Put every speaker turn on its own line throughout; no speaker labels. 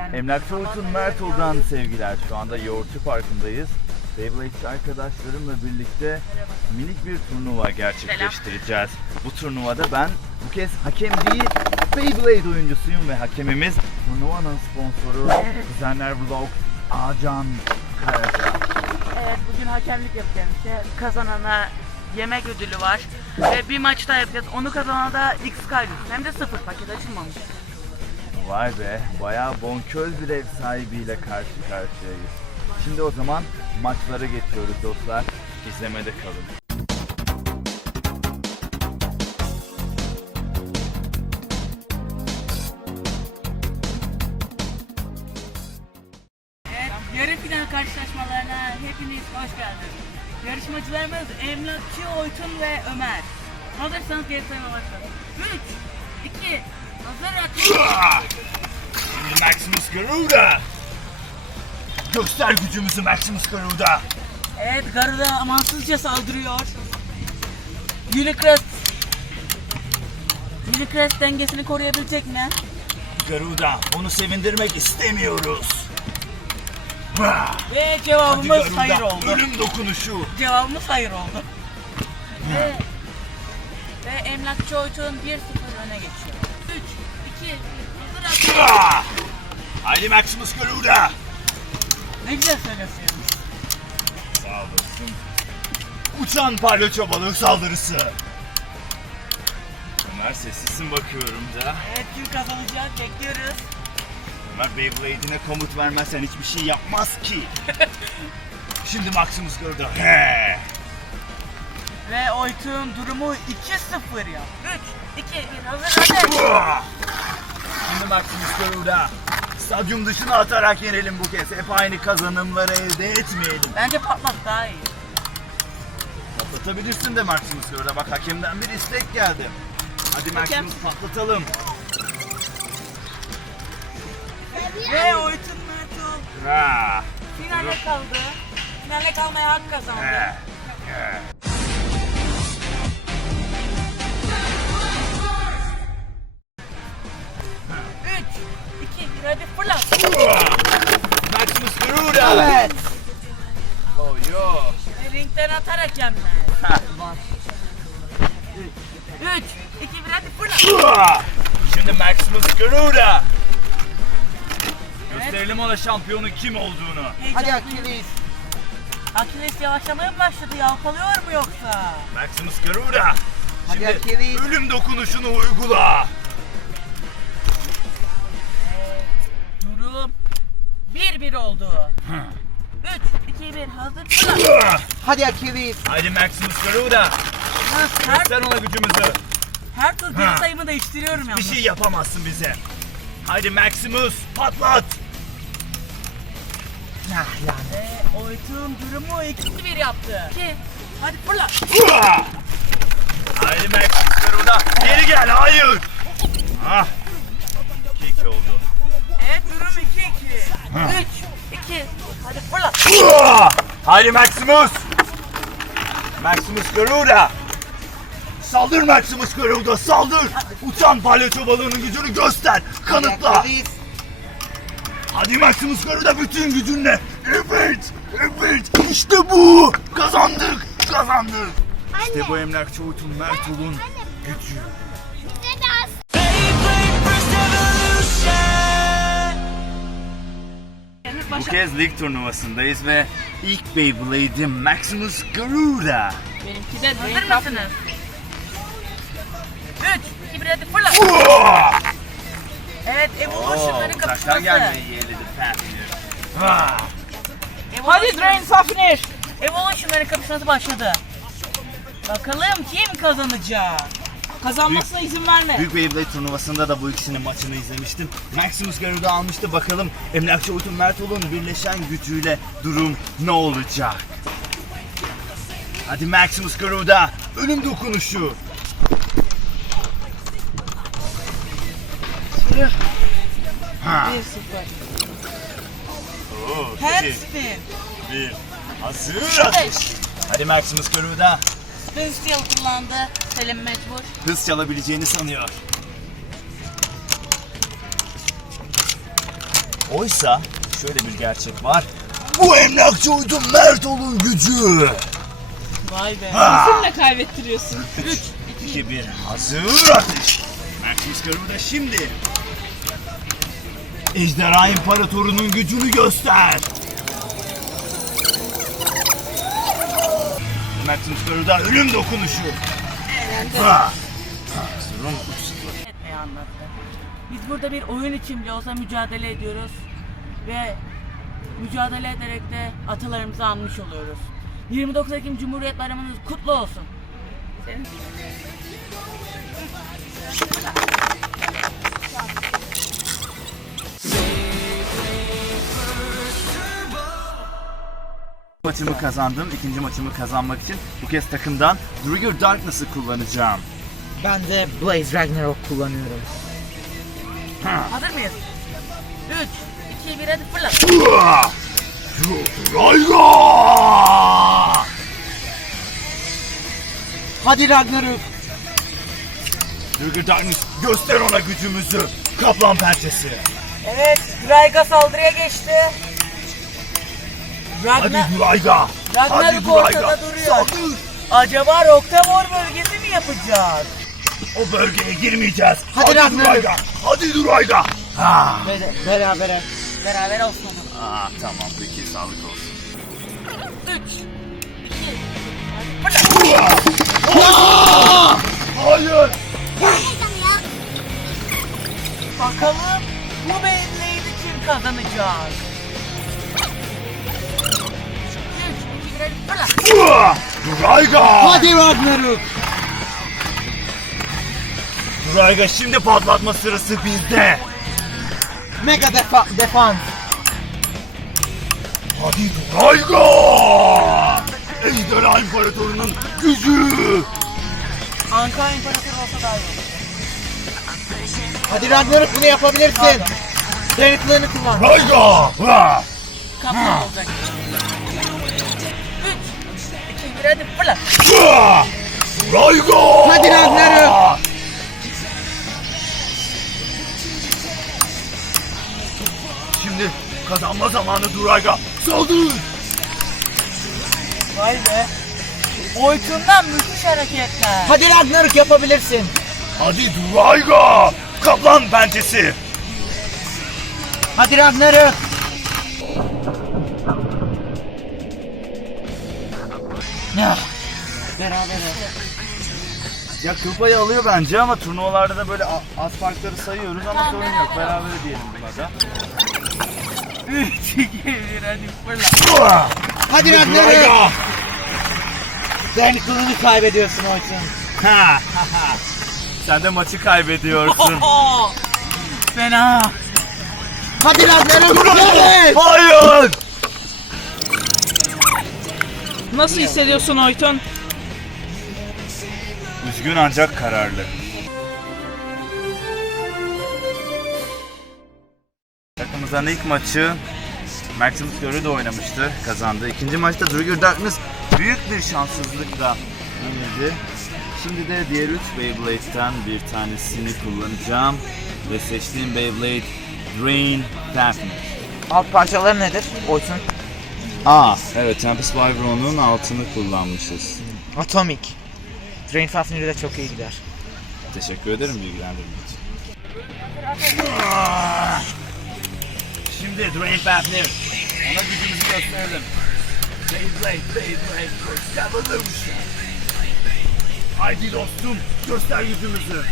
yani.
Emlakçı Uyut'un Mertol'dan sevgiler. Şu anda Yoğurtçu Parkı'ndayız. Beyblade'ci arkadaşlarımla birlikte minik bir turnuva gerçekleştireceğiz. Bu turnuvada ben bu kez hakem değil, Beyblade oyuncusuyum ve hakemimiz turnuvanın sponsoru Kuzenler Vlog Acan Karaca.
Evet bugün hakemlik yapacağım işte. Kazanana yemek ödülü var. Ve bir maç daha yapacağız. Onu kazanana da X kaydediyoruz. Hem de sıfır paket açılmamış.
Vay be, bayağı bonkör bir ev sahibiyle karşı karşıyayız. Şimdi o zaman maçlara geçiyoruz dostlar. İzlemede kalın.
Evet, yarı final karşılaşmalarına hepiniz hoş geldiniz. Yarışmacılarımız Emlakçı Oytun ve Ömer. Hazırsanız geri sayma başlayalım. 3, 2, hazır atın.
Şimdi Maximus Garuda! Göster gücümüzü Maximus Garuda!
Evet, Garuda amansızca saldırıyor. Unicrest Unicrest dengesini koruyabilecek mi?
Garuda, onu sevindirmek istemiyoruz.
Ve cevabımız
Garuda,
hayır oldu.
ölüm dokunuşu.
Cevabımız hayır oldu. ve, ve Emlakçı Oytun 1-0 öne geçiyor.
Haydi Maximus Garuda!
Ne güzel söylüyorsun.
Sağ olasın. Uçan palyaço balığı saldırısı. Ömer sessizsin bakıyorum da.
Evet kim kazanacak bekliyoruz.
Ömer Beyblade'ine komut vermezsen hiçbir şey yapmaz ki. Şimdi Maximus Garuda. He.
Ve Oytun durumu 2-0 ya. 3, 2, 1 hazır hadi.
Şimdi Maximus Garuda. Stadyum dışına atarak yenelim bu kez. Hep aynı kazanımları elde etmeyelim.
Bence patlat daha iyi.
Patlatabilirsin de Maximus Garuda. Bak hakemden bir istek geldi. Hadi Maximus patlatalım.
Ve Oytun Mertol
Ha.
finale kaldı. Finale kalmaya hak kazandı.
He. He. Oh yo.
Ve ringden atarak yenme. Üç, iki, bir, hadi fırlat.
Şimdi Maximus Garuda. Gösterelim ona şampiyonun kim olduğunu.
Hadi Akilis. Akilis yavaşlamaya mı başladı ya? Kalıyor mu yoksa?
Maximus Garuda. Şimdi
Achilles.
ölüm dokunuşunu uygula.
Durum 1-1 oldu. 3, 2, 1, hazır fırlat.
Hadi Achilles.
Haydi Maximus Garuda.
Her,
Göster ona gücümüzü.
her tur bir sayımı değiştiriyorum
Bir
yalnız.
şey yapamazsın bize. Haydi Maximus patlat.
Ah yani.
Ve Oytun durumu 2-1 yaptı. 2, hadi fırlat.
Haydi Maximus Garuda. Geri gel hayır. Ah. 2-2 oldu.
Evet durum 2-2. 3, 2, hadi fırlat.
Haydi Maximus. Maximus Garuda. Saldır Maximus Garuda saldır. Uçan palyaço balığının gücünü göster.
Hadi
Kanıtla. Hadi Maximus Garuda bütün gücünle. Evet. Evet. İşte bu. Kazandık. Kazandık. İşte bu emlakçı Uytun Mertul'un gücü. Bu kez lig turnuvasındayız ve ilk Beyblade'im Maximus Garuda.
Benimki de Hazır mısınız? 3, 2, 1, hadi fırlat. Evet Evolution'ların kapışması.
uzaktan gelmeyi yeğledi Fatmir. Ah.
Hadi Drain Safnir. Evolution'ların kapışması başladı. Bakalım kim kazanacak? Kazanmasına izin verme.
Büyük Beyblade turnuvasında da bu ikisinin maçını izlemiştim. Maximus Garuda almıştı. Bakalım Emlakçı Uytun Mertol'un birleşen gücüyle durum ne olacak? Hadi Maximus Garuda. Ölüm dokunuşu. Ha.
1-0.
Oo,
Handspin.
bir. Hazır. Hadi Maximus Garuda.
Spin Steel kullandı. Selim mecbur.
Hız çalabileceğini sanıyor. Oysa şöyle bir gerçek var. Bu emlakçı uydum Mertol'un gücü.
Vay be.
Ha!
Bizimle kaybettiriyorsun.
3,
2 1 hazır ateş. Merkez da şimdi. Ejderha İmparatorunun gücünü göster. Merkez da ölüm dokunuşu. Ha. Durum 3-0.
etmeyi anlattı. Biz burada bir oyun için bile olsa mücadele ediyoruz ve mücadele ederek de atalarımızı anmış oluyoruz. 29 Ekim Cumhuriyet Bayramınız kutlu olsun. Senin
Maçımı kazandım. İkinci maçımı kazanmak için bu kez takımdan Trigger Darkness'ı kullanacağım.
Ben de Blaze Ragnarok kullanıyorum.
hazır mıyız? 3, 2, 1 hadi fırla.
Rayga!
Hadi Ragnarok.
Trigger Darkness göster ona gücümüzü. Kaplan pençesi.
Evet, Rayga saldırıya geçti.
Hadi
Ragnar,
Durayga.
Ragnarok
Hadi
ortada
Durayga.
duruyor.
Saldır.
acaba Roktavor bölgesi mi yapacağız?
O bölgeye girmeyeceğiz.
Hadi Ragnarok.
Durayga. Hadi Durayga. Ha.
Be- berabere.
Beraber olsun.
Aa, tamam peki sağlık olsun.
3, 2, fırla.
Hayır.
Bakalım bu Beyblade kim kazanacak? 3, 2, 1 hadi
Ragnarok.
Durayga şimdi patlatma sırası bizde.
Mega defa- defans.
Hadi Durayga. Ejderha İmparatorunun gücü.
Ankara İmparatoru olsa daha iyi olur.
Hadi Ragnarok bunu yapabilirsin. Dayanıklılığını kullan.
Durayga. Ha.
Kaptan olacak. 3, 2, 1 hadi
Ragnarok.
Şimdi kazanma zamanı Durayga. Saldır.
Vay be. Oytundan müthiş hareketler.
Hadi Ragnarok yapabilirsin.
Hadi Durayga. Kaplan pençesi.
Hadi Ragnarok. Ya. Berabere.
Ya kıl payı alıyor bence ama turnuvalarda da böyle a- az farkları sayıyoruz ama sorun yok. Beraber diyelim buna da.
3, 2, 1 hadi fırla.
Ha.
Hadi Ragnarok. Dayanıklılığını kaybediyorsun Oytun.
Ha, ha, ha. Sen de maçı kaybediyorsun.
Fena.
Hadi Ragnarok. Evet.
Hayır!
Nasıl hissediyorsun Oytun?
Üzgün ancak kararlı. Takımımızın ilk maçı Maximus Fury de oynamıştı, kazandı. İkinci maçta Trigger Darkness büyük bir şanssızlıkla yenildi. Şimdi de diğer üç Beyblade'den bir tanesini kullanacağım. Ve seçtiğim Beyblade Drain Fafnir.
Alt parçaları nedir Oytun?
Aa, evet Tempest Vibron'un altını kullanmışız.
Atomic. Drain Fafnir'i de çok iyi gider.
Teşekkür ederim bilgilendirme için. Şimdi Drain Fafnir. Ona gücümüzü gösterelim. Beyblade, Beyblade, göster bakalım işte. Haydi dostum, göster gücümüzü.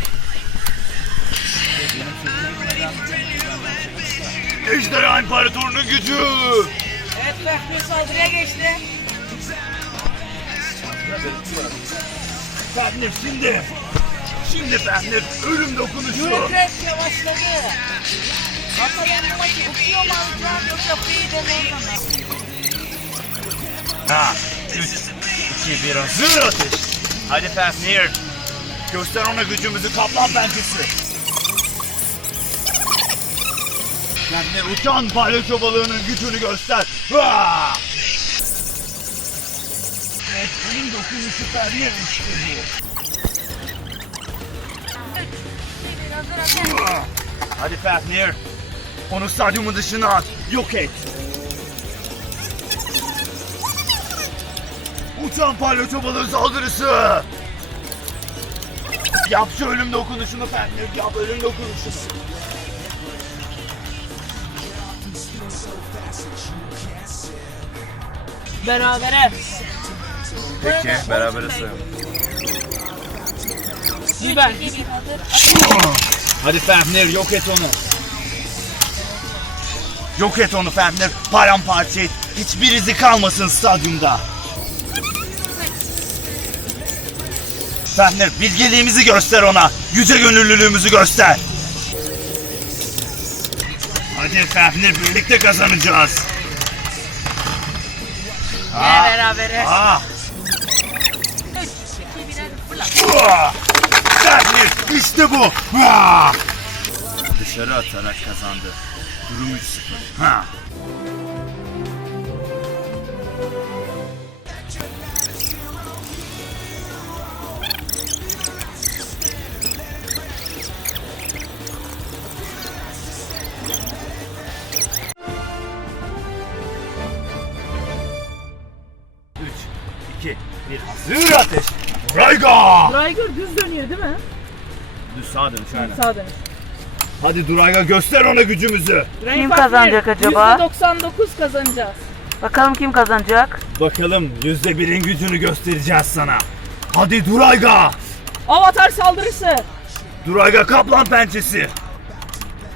Ejderha İmparatorunun gücü!
Fehmi saldırıya geçti.
Fafnir şimdi! Şimdi Fafnir, ölüm dokunuşu!
Yürek yavaşladı. Ama yani maçı uçuyor mu alacağım yoksa free demeyi mi?
Ha, 3, 2, 1, hazır ateş. Hadi Fafnir. Göster ona gücümüzü kaplan pençesi. Fafnir uçan palyaço balığının gücünü göster. Fafnir bu.
Hazır hazır.
Ha! Hadi Fafnir. Onu stadyumun dışına at. Yok et. Uçan palyaço balığı saldırısı. Yap şu ölüm dokunuşunu Fenrir. Yap ölüm dokunuşunu.
Berabere.
Peki beraber sayalım.
Biber.
Hadi Fenrir yok et onu. Yok et onu Fenrir. Paramparça et. Hiçbir izi kalmasın stadyumda. Fenrir bilgeliğimizi göster ona. Yüce gönüllülüğümüzü göster. Hadi Fenrir birlikte kazanacağız.
Yine.
Ah.
3, 2, 1, fırla.
Ah! Fenrir işte bu. Ah! Dışarı atarak kazandı. Durum 3-0. Ha.
Raygır düz dönüyor değil mi?
Düz sağa dönüş aynen.
Sağ dönüş.
Hadi Durayga göster ona gücümüzü.
Kim
kazanacak acaba?
%99 kazanacağız.
Bakalım kim kazanacak?
Bakalım yüzde birin gücünü göstereceğiz sana. Hadi Durayga.
Avatar saldırısı.
Durayga kaplan pençesi.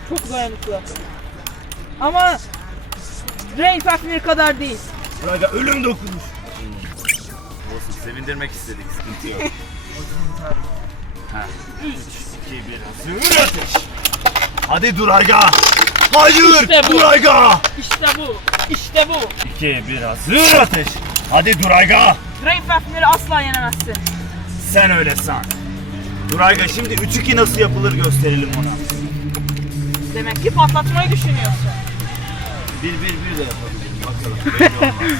Çok dayanıklı. Ama Ray Fafnir kadar değil.
Durayga ölüm dokunuş. Olsun sevindirmek istedik sıkıntı yok. ha. 3, 2, 1 hazır ateş. Hadi Durayga. Hayır
İşte bu.
Durayga.
İşte bu. İşte bu.
2, 1 hazır ateş. Hadi Durayga.
Ray Fafnir'i asla yenemezsin.
Sen öyle san. Durayga şimdi 3-2 nasıl yapılır gösterelim ona.
Demek ki patlatmayı düşünüyorsun.
1 1 1 de yapabilirim bakalım. belli olmaz.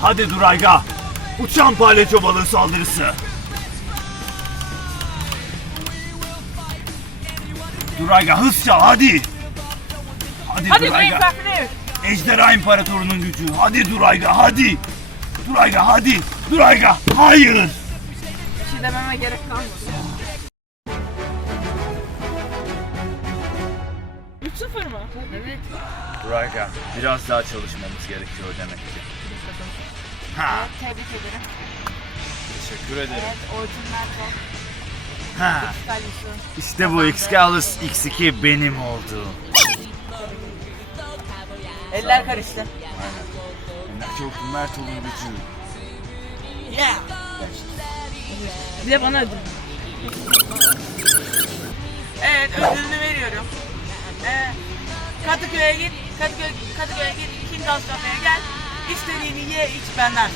Hadi Durayga. Uçan palyaço balığı saldırısı. Durayga hız çal hadi. Hadi,
Hadi Ray
Durayga.
Fafnir.
Ejderha İmparatorunun gücü. Hadi Durayga hadi. Durayga hadi. Durayga hayır.
Bir şey dememe gerek kalmadı. 3-0 mı?
Evet.
Durayga biraz daha çalışmamız gerekiyor demek ki. Ha,
Tebrik ederim.
teşekkür ederim.
Evet, Orçunlar çok
Ha. İşte bu Excalus X2 benim oldu.
Eller karıştı.
Çok Mert olun gücü.
Yeah.
Bir de bana ödül.
Evet, ödülünü veriyorum. Ee, Kadıköy'e git, Kadıköy, Kadıköy'e git, King Cafe'ye gel. İstediğini ye, iç benden.